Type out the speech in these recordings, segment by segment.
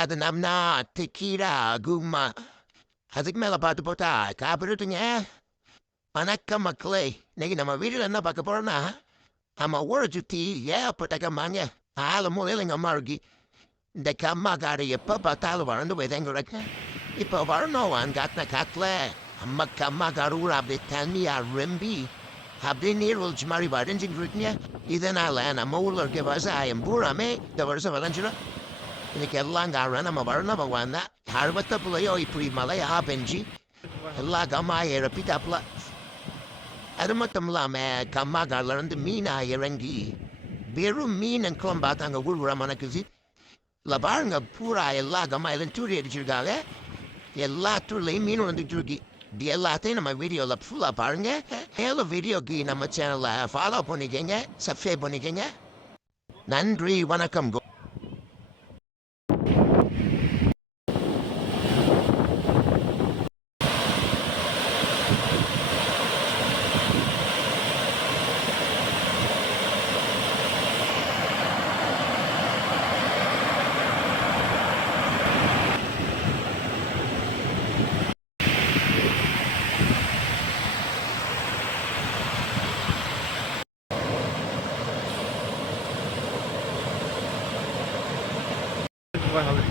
adnamna tekira guma. Hazikmela na. Kabrutnya manakamakle neginamavirila napakaporna amawarjuti ya patakamanya alamulilinga margi dekamagari papa talvarandu with angorakna ipavarno angatna katle. Makamakara betani arimbi habdinirul jmari varinjin grutnya idena lana molar gevaza and burame the verse of alangera அப்படி தண்ணியா ரெம்பி அப்படியே நீர் ஒழிச்சு மாதிரி வரைஞ்சிட்டு இருக்கீங்க இதனால நம்ம ஊரில் இருக்க விவசாயம் பூராமே இன்னைக்கு எல்லாம் காரணம் நம்ம வரண பகவான் தான் அறுபத்தப்புலையோ இப்படி மழையா பெஞ்சு எல்லா கம்மா இறப்பிட்டாப்புல அது மட்டும் இல்லாமல் கம்மாக்காரில் இருந்து மீனா இறங்கி வெறும் மீன் குழம்பு பார்த்தாங்க ஊர்வர மணக்குது. இல்லை பாருங்க பூரா எல்லா கம்மா எல்லாம் தூரி அடிச்சிருக்காங்க. எல்லா தூர்லையும் மீன் வந்துட்டு இருக்கு இது எல்லாத்தையும் நம்ம வீடியோவில் ஃபுல்லாக பாருங்க. மேலும் வீடியோக்கு நம்ம சேனலை ஃபாலோ பண்ணிக்கங்க சப்ஸ்கிரைப் பண்ணிக்கங்க. நன்றி வணக்கம். Buenas.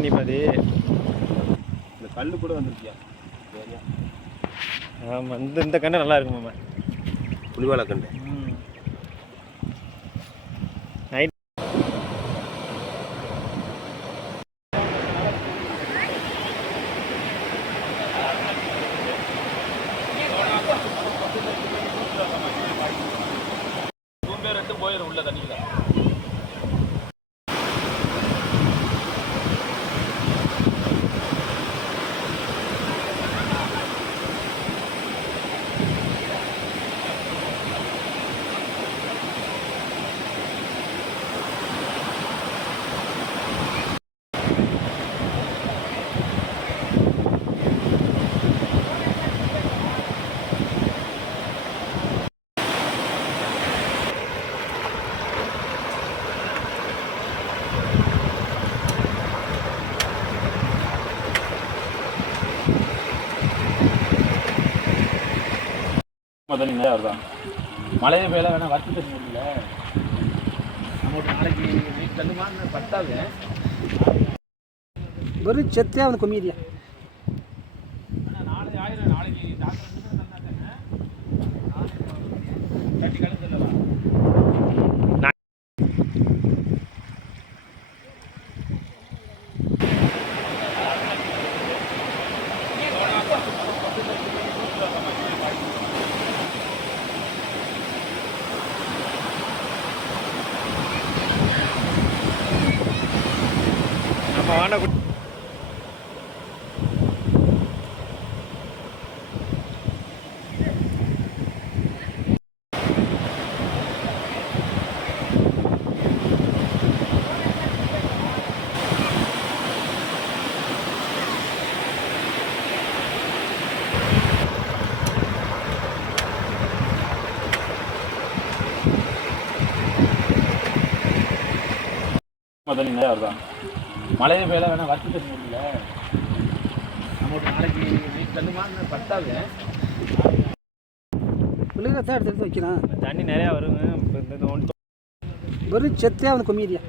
கன்னிப்பாதி இந்த கல்லு கூட வந்துருக்கியா? ஆமாம் இந்த இந்த கண்ணு நல்லா இருக்கும் மாமா புலிவாலா கண்டு தண்ணி நிறையா வருதான் மழையே பெய்யல வேணால் வத்தி தண்ணி வருதுல்ல நமக்கு நாளைக்கு வீட்டு தண்ணி மாதிரி பத்தாது. வெறும் செத்தே அவனுக்கு மீதியா நம்ம வாண்ட தண்ணி நிறையா வருதான் மழையே பெய்யல வேணா வத்தி தண்ணி வருதுல்ல நமக்கு நாளைக்கு வீட்டு தண்ணி மாதிரி பத்தாது. பிள்ளைங்க தான் எடுத்து எடுத்து வைக்கிறான். தண்ணி நிறையா வருங்க. வெறும் செத்தே வந்து குமிரியா